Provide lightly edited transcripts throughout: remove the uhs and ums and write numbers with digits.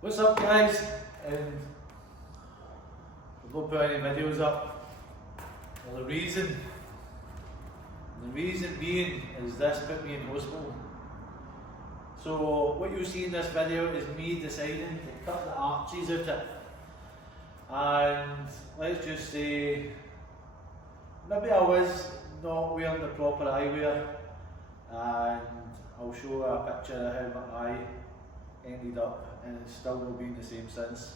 What's up guys? We've not put any videos up. Well, the reason being is this put me in hospital. So what you see in this video is me deciding to cut the arches out it. And let's just say, maybe I was not wearing the proper eyewear, and I'll show a picture of how my eye ended up, and it's still not been the same since.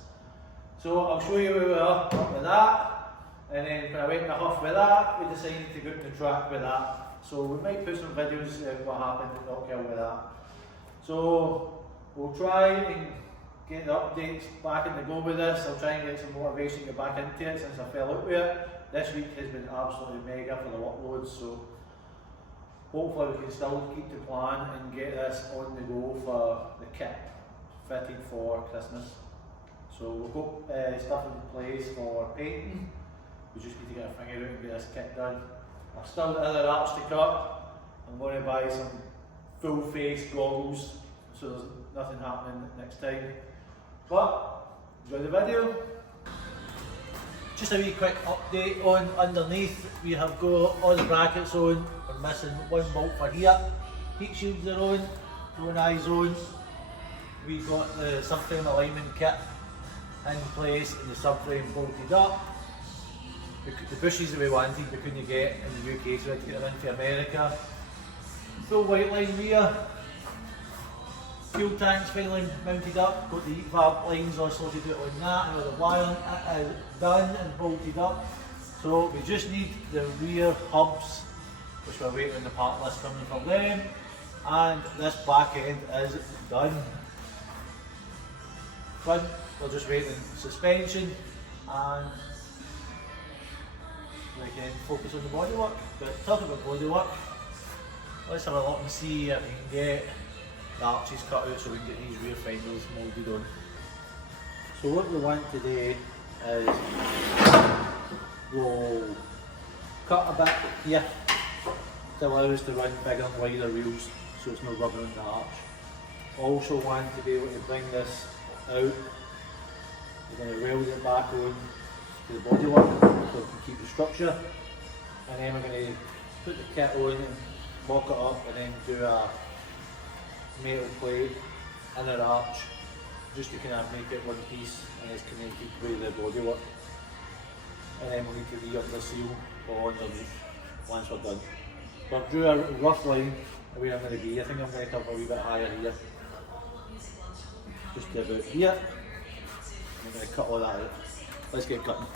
So I'll show you where we are up with that, and then when I went in the huff with that, we decided to go to the track with that. So we might put some videos of what happened at Knockhill with that. So we'll try and get the updates back in the go with this. I'll try and get some motivation to get back into it since I fell out with it. This week has been absolutely mega for the workloads, so hopefully we can still keep the plan and get this on the go for the kit fitted for Christmas. So we've got stuff in place for painting. We just need to get our finger out and get this kit done. I've still got other arch to cut. I'm going to buy some full face goggles so there's nothing happening next time. But enjoy the video. Just a wee quick update on underneath. We have got all the brackets on. We're missing one bolt for here. Heat shields are on, drone eyes on. We got the subframe alignment kit in place and the subframe bolted up. The bushes that we wanted we couldn't get in the UK, so we had to get them in for America. Full white line rear. Fuel tanks finally mounted up, got the EVAP lines all sorted out on that, and with the wiring done and bolted up. So we just need the rear hubs, which we're waiting on the part list coming from them, and this back end is done. Front, we're just waiting suspension, and we can focus on the bodywork. But talking about bodywork, let's have a look and see if we can get the arches cut out so we can get these rear fenders moulded on. So what we want to do is we'll cut a bit here to allow us to run bigger and wider wheels so it's not rubbing on the arch. Also want to be able to bring this out. We're going to weld it back on to the bodywork so we can keep the structure, and then we're going to put the kit on and mock it up and then do a metal plate in our arch just to kind of make it one piece and it's connected with the bodywork. And then we'll need to re-up the seal all underneath once we're done. So I've drew a rough line of where I'm going to be. I think I'm going to come a wee bit higher here. Just to about here. I'm going to cut all that out. Let's get cutting.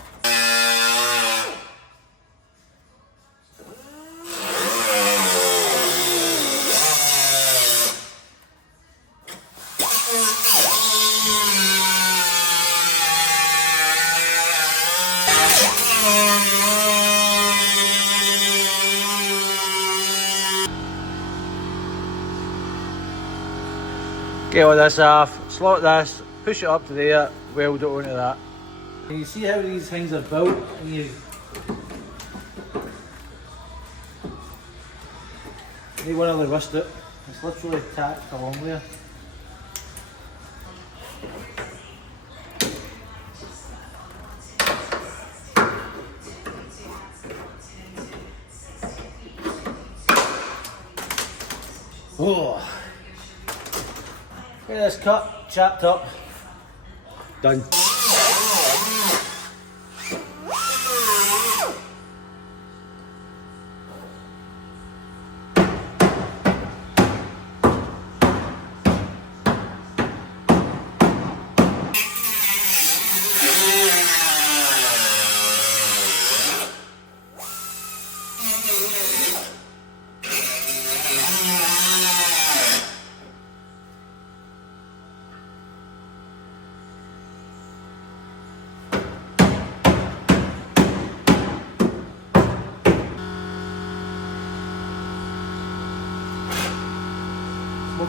Get all this off, slot this, push it up to there, weld it onto that. And you see how these things are built, and you want to wrist it. It's literally tacked along there. Oh. Get this cut, chapped up, done.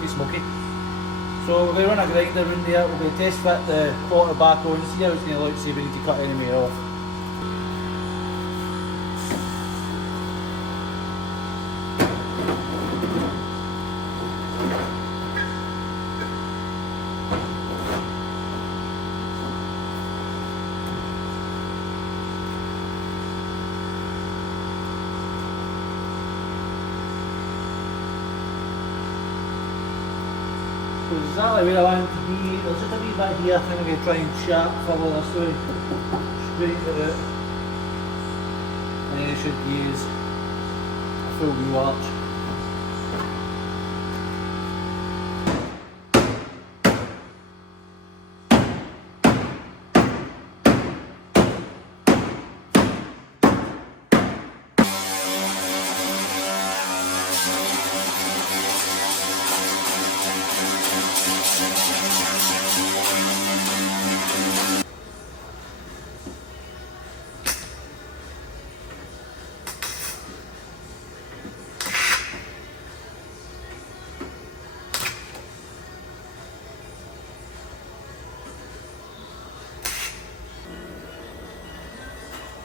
Smoky. So we're going to run a grinder in there, we're going to test fit the quarter back on, see how it's going to look, see if we need to cut any more off. So exactly where I want it to be. There's just a wee bit here. I think I'm going to try and sharp follow this way, straighten it out, and then it should use a full wheel arch.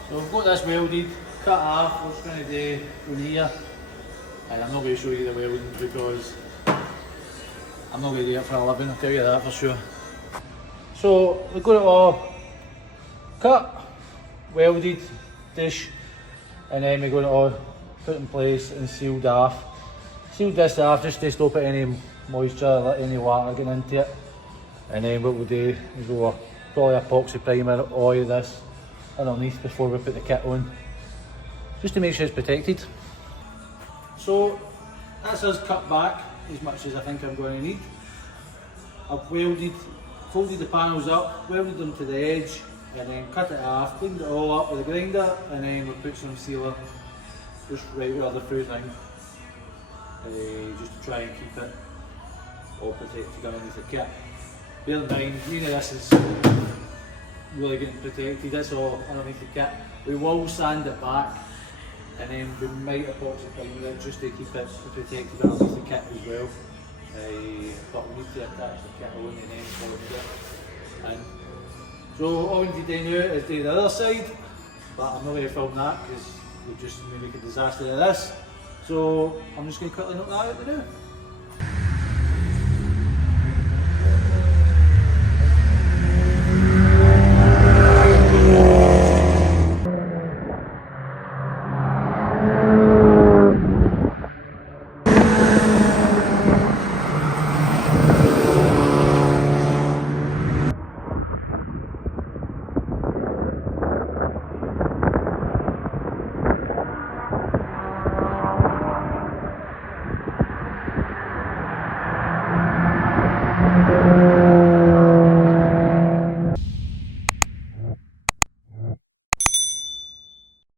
So I've got this welded, cut off, what it's going to do from here, and I'm not going to show you the welding because I'm not going to do it for a living, I'll tell you that for sure. So we've got it all cut, welded, dish, and then we're going to all put in place and sealed off. Sealed this off just to stop any moisture, any water getting into it. And then what we'll do is we'll probably epoxy primer oil this underneath before we put the kit on, just to make sure it's protected. So that's us cut back as much as I think I'm going to need. I've folded the panels up, welded them to the edge, and then cut it off, cleaned it all up with a grinder, and then we'll put some sealer just right where the through thing, just to try and keep it all protected underneath the kit. Bear in mind, this is really getting protected, that's all underneath the kit. We will sand it back, and then we might epoxy primer it just to keep it protected underneath the kit as well. But we need to attach the kit on and then solder it. And so all we need to do now is do the other side, but I'm not going to film that because we'll just make a disaster of this. So I'm just going to quickly knock that out to do.